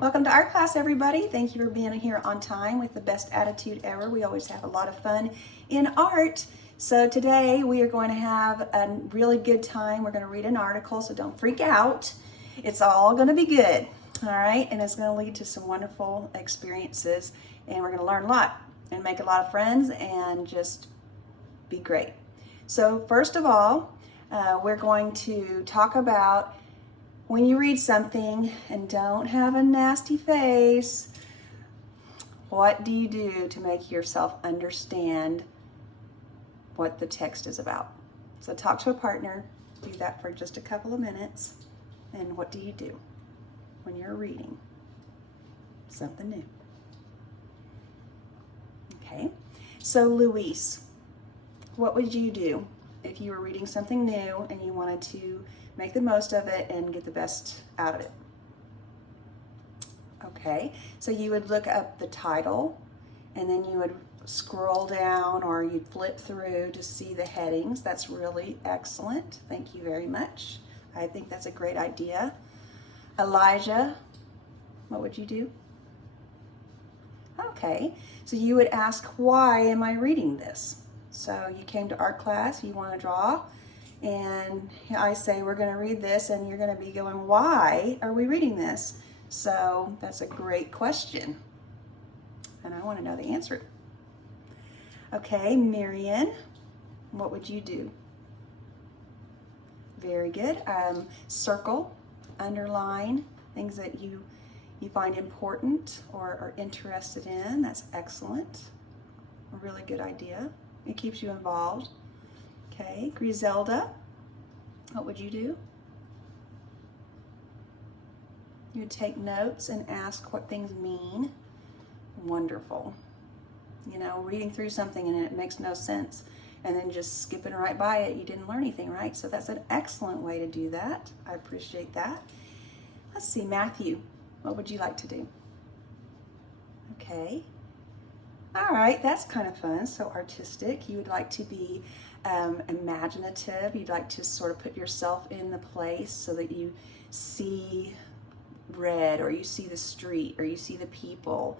Welcome to art class, everybody. Thank you for being here on time with the best attitude ever. We always have a lot of fun in art. So today we are going to have a really good time. We're going to read an article, so don't freak out. It's all going to be good, all right? And it's going to lead to some wonderful experiences, and we're going to learn a lot and make a lot of friends and just be great. So first of all, we're going to talk about when you read something and don't have a nasty face, what do you do to make yourself understand what the text is about? So talk to a partner, do that for just a couple of minutes, and what do you do when you're reading something new? Okay, so Luis, what would you do if you were reading something new and you wanted to make the most of it and get the best out of it? Okay, so you would look up the title and then you would scroll down or you'd flip through to see the headings. That's really excellent. Thank you very much. I think that's a great idea. Elijah, what would you do? Okay, so you would ask, why am I reading this? So you came to art class, you want to draw, and I say we're going to read this, and you're going to be going, why are we reading this? So that's a great question, and I want to know the answer. Okay, Marian, what would you do? Very good. Circle, underline things that you find important or are interested in. That's excellent. A really good idea. It keeps you involved. Okay, Griselda, what would you do? You would take notes and ask what things mean. Wonderful. You know, reading through something and it makes no sense and then just skipping right by it, you didn't learn anything, right? So that's an excellent way to do that. I appreciate that. Let's see, Matthew, what would you like to do? Okay. All right, that's kind of fun, so artistic. You would like to be imaginative. You'd like to sort of put yourself in the place so that you see red, or you see the street, or you see the people.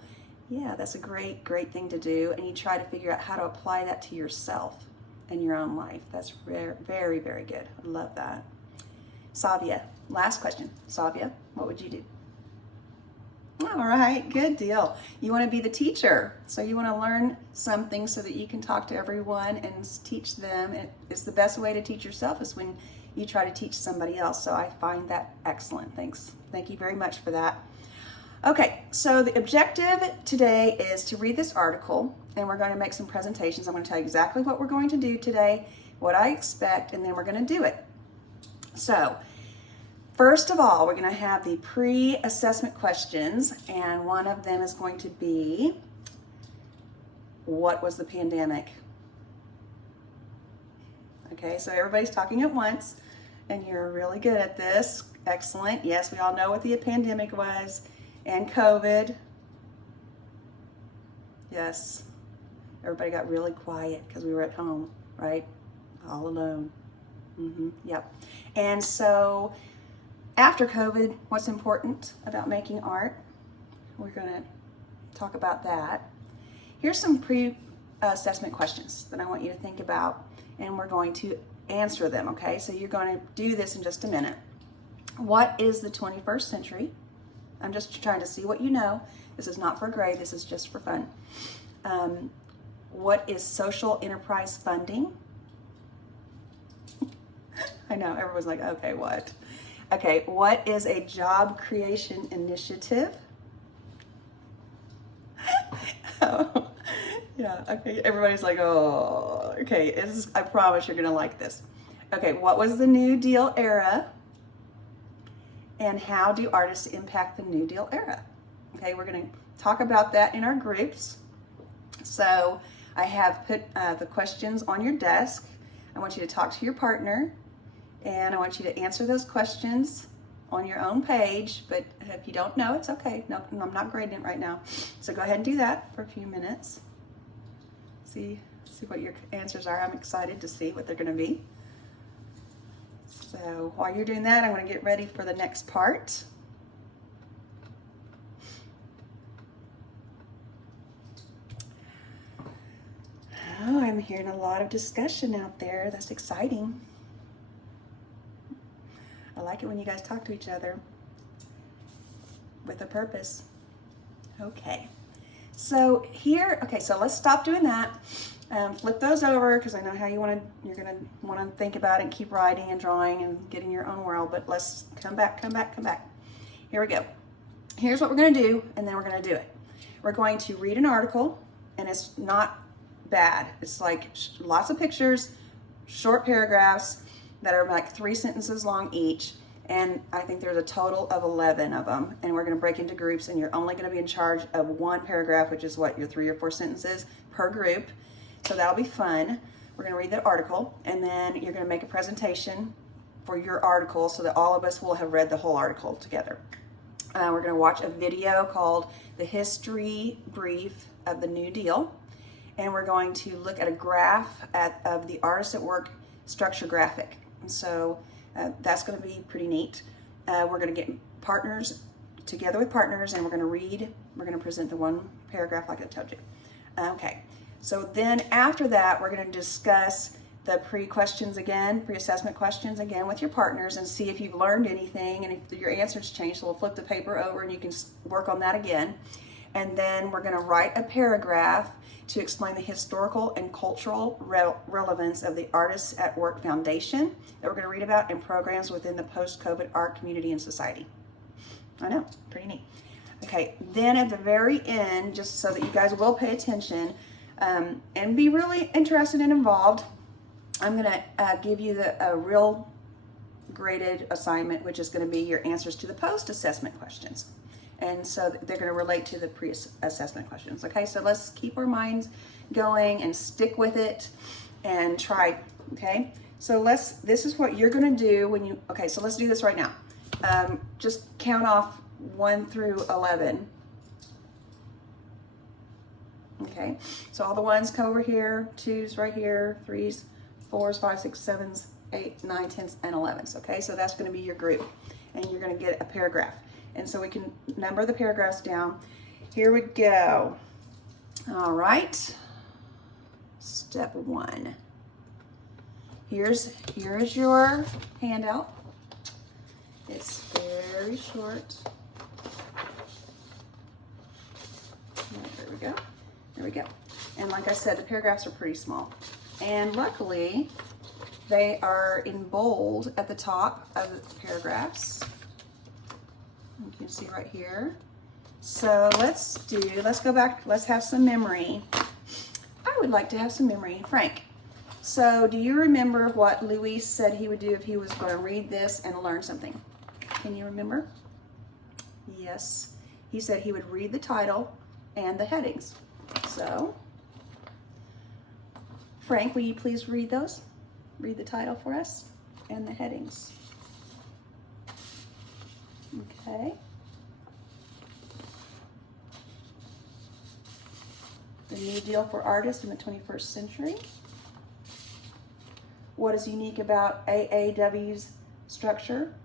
Yeah, that's a great thing to do, and you try to figure out how to apply that to yourself and your own life. That's very, very good. I love that. Savia, last question. Savia, what would you do? All right, good deal. You want to be the teacher. So you want to learn something so that you can talk to everyone and teach them. It's the best way to teach yourself is when you try to teach somebody else. So I find that excellent. Thanks. Thank you very much for that. Okay, so the objective today is to read this article, and we're going to make some presentations. I'm going to tell you exactly what we're going to do today, what I expect, and then we're going to do it. So first of all, we're going to have the pre-assessment questions, and one of them is going to be, what was the pandemic? Okay, so everybody's talking at once, and you're really good at this. Excellent. Yes, we all know what the pandemic was, and COVID. Yes, everybody got really quiet because we were at home, right? All alone. Yep. And so after COVID, what's important about making art? We're going to talk about that. Here's some pre-assessment questions that I want you to think about, and we're going to answer them, okay? So you're going to do this in just a minute. What is the 21st century? I'm just trying to see what you know. This is not for a grade, this is just for fun. What is social enterprise funding? I know, everyone's like, okay, what? Okay, what is a job creation initiative? Oh, yeah, okay, everybody's like, oh, okay, I promise you're gonna like this. Okay, what was the New Deal era? And how do artists impact the New Deal era? Okay, we're gonna talk about that in our groups. So I have put the questions on your desk. I want you to talk to your partner, and I want you to answer those questions on your own page, but if you don't know, it's okay. No, I'm not grading it right now. So go ahead and do that for a few minutes. See what your answers are. I'm excited to see what they're gonna be. So while you're doing that, I'm gonna get ready for the next part. Oh, I'm hearing a lot of discussion out there. That's exciting. I like it when you guys talk to each other with a purpose. Okay. So here, okay, so let's stop doing that. Flip those over because I know how you're gonna want to think about it and keep writing and drawing and getting your own world, but let's come back. Here we go. Here's what we're gonna do, and then we're gonna do it. We're going to read an article, and it's not bad. It's like lots of pictures, short paragraphs that are like 3 sentences long each. And I think there's a total of 11 of them. And we're going to break into groups, and you're only going to be in charge of one paragraph, which is what, your 3 or 4 sentences per group. So that'll be fun. We're going to read the article, and then you're going to make a presentation for your article so that all of us will have read the whole article together. We're going to watch a video called The History Brief of the New Deal. And we're going to look at a graph of the Artists at Work structure graphic. And so that's going to be pretty neat. We're going to get partners together with partners, and we're going to present the one paragraph like I told you. Okay, so then after that, we're going to discuss the pre-assessment questions again with your partners and see if you've learned anything and if your answers change. So we'll flip the paper over and you can work on that again. And then we're going to write a paragraph to explain the historical and cultural relevance of the Artists at Work Foundation that we're going to read about and programs within the post-COVID art community and society. I know, pretty neat. Okay, then at the very end, just so that you guys will pay attention and be really interested and involved, I'm going to give you a real graded assignment, which is going to be your answers to the post-assessment questions. And so they're going to relate to the pre-assessment questions. Okay, so let's keep our minds going and stick with it and try. Okay, so this is what you're going to do okay, so let's do this right now. Just count off 1 through 11. Okay, so all the ones come over here, 2s right here, 3s, 4s, 5s, 6s, 7s, 8s, 9s, 10s, and 11s. Okay, so that's going to be your group, and you're going to get a paragraph. And so we can number the paragraphs down. Here we go. All right. Step 1. Here is your handout. It's very short. There we go. There we go. And like I said, the paragraphs are pretty small. And luckily, they are in bold at the top of the paragraphs. You can see right here. So let's go back, let's have some memory. I would like to have some memory. Frank, so do you remember what Luis said he would do if he was going to read this and learn something? Can you remember? Yes. He said he would read the title and the headings. So, Frank, will you please read those? Read the title for us and the headings. Okay. The New Deal for Artists in the 21st Century. What is unique about AAW's structure?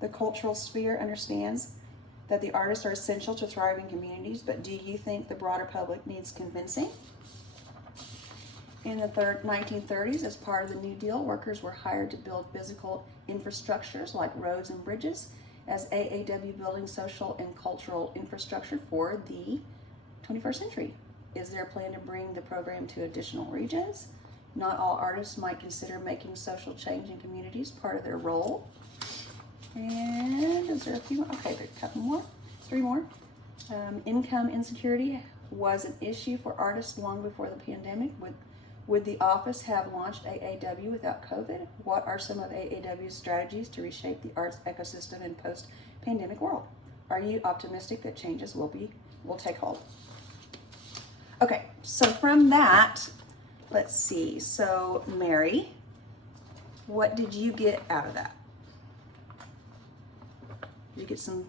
The cultural sphere understands that the artists are essential to thriving communities, but do you think the broader public needs convincing? In the 1930s, as part of the New Deal, workers were hired to build physical infrastructures like roads and bridges, as AAW building social and cultural infrastructure for the 21st century. Is there a plan to bring the program to additional regions? Not all artists might consider making social change in communities part of their role. And is there a few more? Okay, there's a couple more, 3 more. Income insecurity was an issue for artists long before the pandemic. Would the office have launched AAW without COVID? What are some of AAW's strategies to reshape the arts ecosystem in post-pandemic world? Are you optimistic that changes will take hold? Okay, so from that, let's see. So Mary, what did you get out of that? Did you get some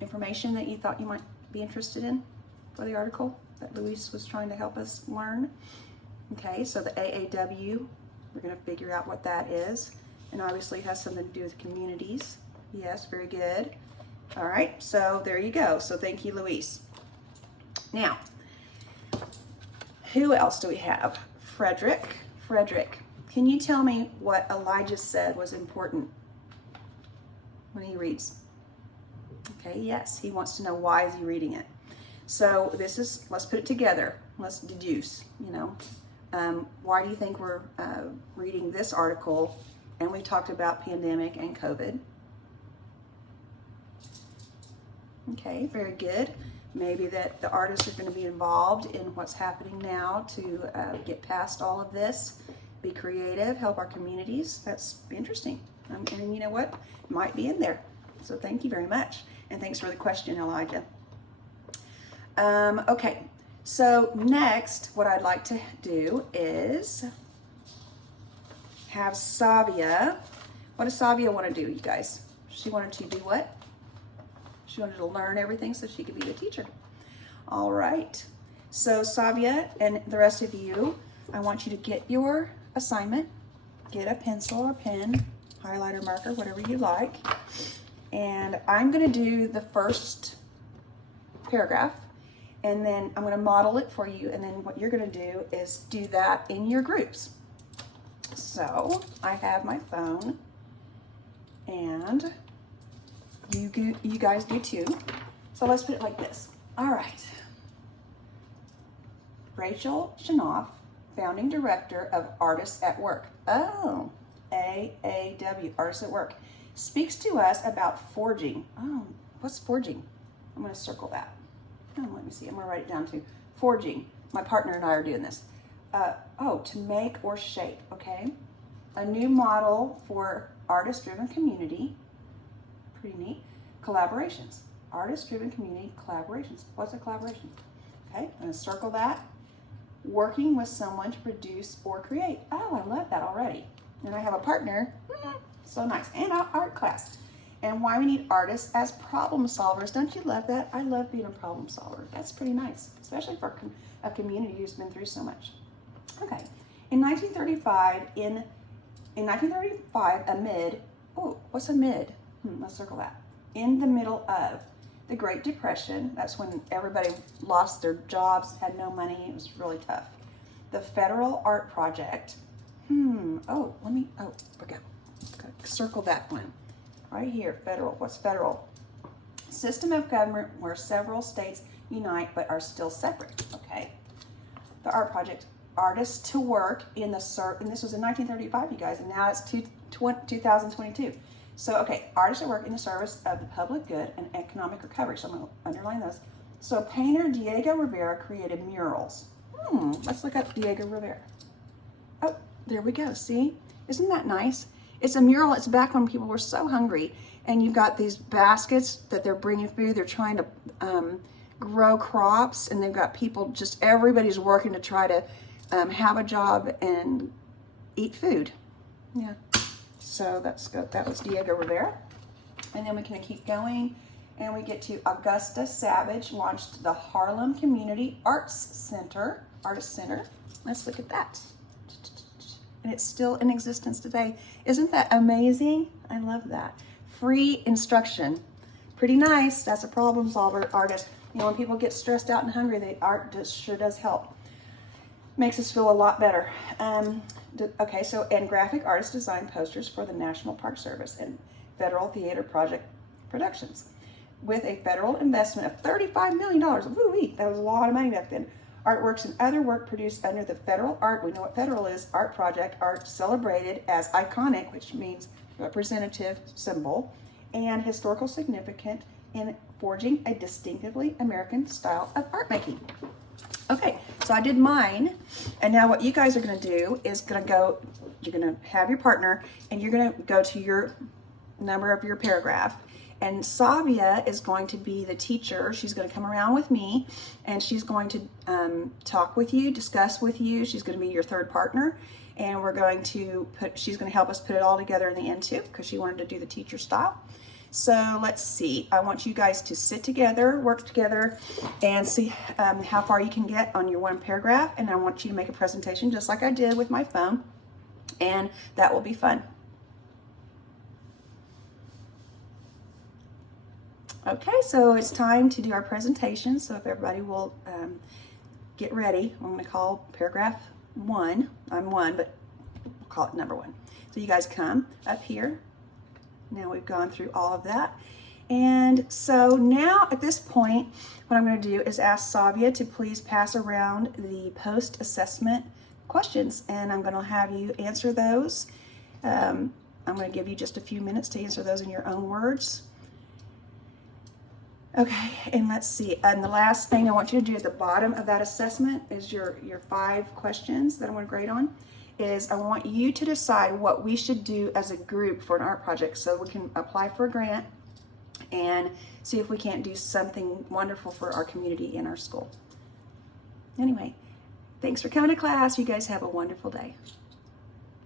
information that you thought you might be interested in for the article that Luis was trying to help us learn? Okay, so the AAW, we're going to figure out what that is. And obviously it has something to do with communities. Yes, very good. All right, so there you go. So thank you, Luis. Now, who else do we have? Frederick, can you tell me what Elijah said was important when he reads? Okay, yes, he wants to know why is he reading it. So this is, let's put it together. Let's deduce, why do you think we're reading this article? And we talked about pandemic and COVID. Okay, very good. Maybe that the artists are going to be involved in what's happening now to get past all of this, be creative, help our communities. That's interesting. And you know what? It might be in there. So thank you very much. And thanks for the question, Elijah. Okay, so next, what I'd like to do is have Savia. What does Savia want to do, you guys? She wanted to do what? She wanted to learn everything so she could be the teacher. All right. So Savia and the rest of you, I want you to get your assignment, get a pencil or pen, highlighter, marker, whatever you like. And I'm going to do the first paragraph, and then I'm going to model it for you. And then what you're going to do is do that in your groups. So I have my phone, and you guys do too. So let's put it like this. All right. Rachel Shanoff, founding director of Artists at Work. Oh, AAW, Artists at Work, speaks to us about forging. Oh, what's forging? I'm going to circle that. Oh, let me see. I'm going to write it down too. Forging. My partner and I are doing this. To make or shape. Okay. A new model for artist-driven community. Pretty neat. Collaborations. Artist-driven community collaborations. What's a collaboration? Okay, I'm going to circle that. Working with someone to produce or create. Oh, I love that already. And I have a partner. So nice. And our art class. And why we need artists as problem solvers. Don't you love that? I love being a problem solver. That's pretty nice, especially for a community who's been through so much. Okay. In 1935, amid, what's amid? Let's circle that. In the middle of the Great Depression, that's when everybody lost their jobs, had no money, it was really tough. The Federal Art Project, circle that one. Right here, federal, what's federal? System of government where several states unite but are still separate, okay? The Art Project, Artists to Work in the, and this was in 1935, you guys, and now it's 2022. So, okay, artists at work in the service of the public good and economic recovery. So I'm going to underline those. So painter Diego Rivera created murals. Let's look up Diego Rivera. Oh, there we go. See? Isn't that nice? It's a mural. It's back when people were so hungry. And you've got these baskets that they're bringing food. They're trying to grow crops. And they've got people, just everybody's working to try to have a job and eat food. Yeah. So that's good. That was Diego Rivera. And then we can keep going. And we get to Augusta Savage launched the Harlem Community Arts Center. Let's look at that. And it's still in existence today. Isn't that amazing? I love that. Free instruction. Pretty nice. That's a problem solver artist. When people get stressed out and hungry, art sure does help. Makes us feel a lot better. Okay, so, and graphic artists design posters for the National Park Service and Federal Theater Project Productions. With a federal investment of $35 million. Woo-wee, that was a lot of money back then. Artworks and other work produced under the Federal Art, we know what federal is, Art Project, are celebrated as iconic, which means representative symbol, and historical significant in forging a distinctively American style of art making. Okay, so I did mine, and now what you guys are going to do is you're going to have your partner, and you're going to go to your number of your paragraph, and Savia is going to be the teacher. She's going to come around with me, and she's going to talk with you, discuss with you. She's going to be your third partner, and she's going to help us put it all together in the end too, because she wanted to do the teacher style. So let's see, I want you guys to sit together, work together, and see how far you can get on your one paragraph. And I want you to make a presentation just like I did with my phone, and that will be fun. Okay, so it's time to do our presentation. So if everybody will get ready, I'm going to call paragraph 1. I'm 1, but we'll call it number 1. So you guys come up here. Now we've gone through all of that. And so now at this point, what I'm going to do is ask Savia to please pass around the post-assessment questions, and I'm going to have you answer those. I'm going to give you just a few minutes to answer those in your own words. Okay, and let's see. And the last thing I want you to do at the bottom of that assessment is your 5 questions that I'm going to grade on. Is I want you to decide what we should do as a group for an art project so we can apply for a grant and see if we can't do something wonderful for our community in our school. Anyway, thanks for coming to class. You guys have a wonderful day.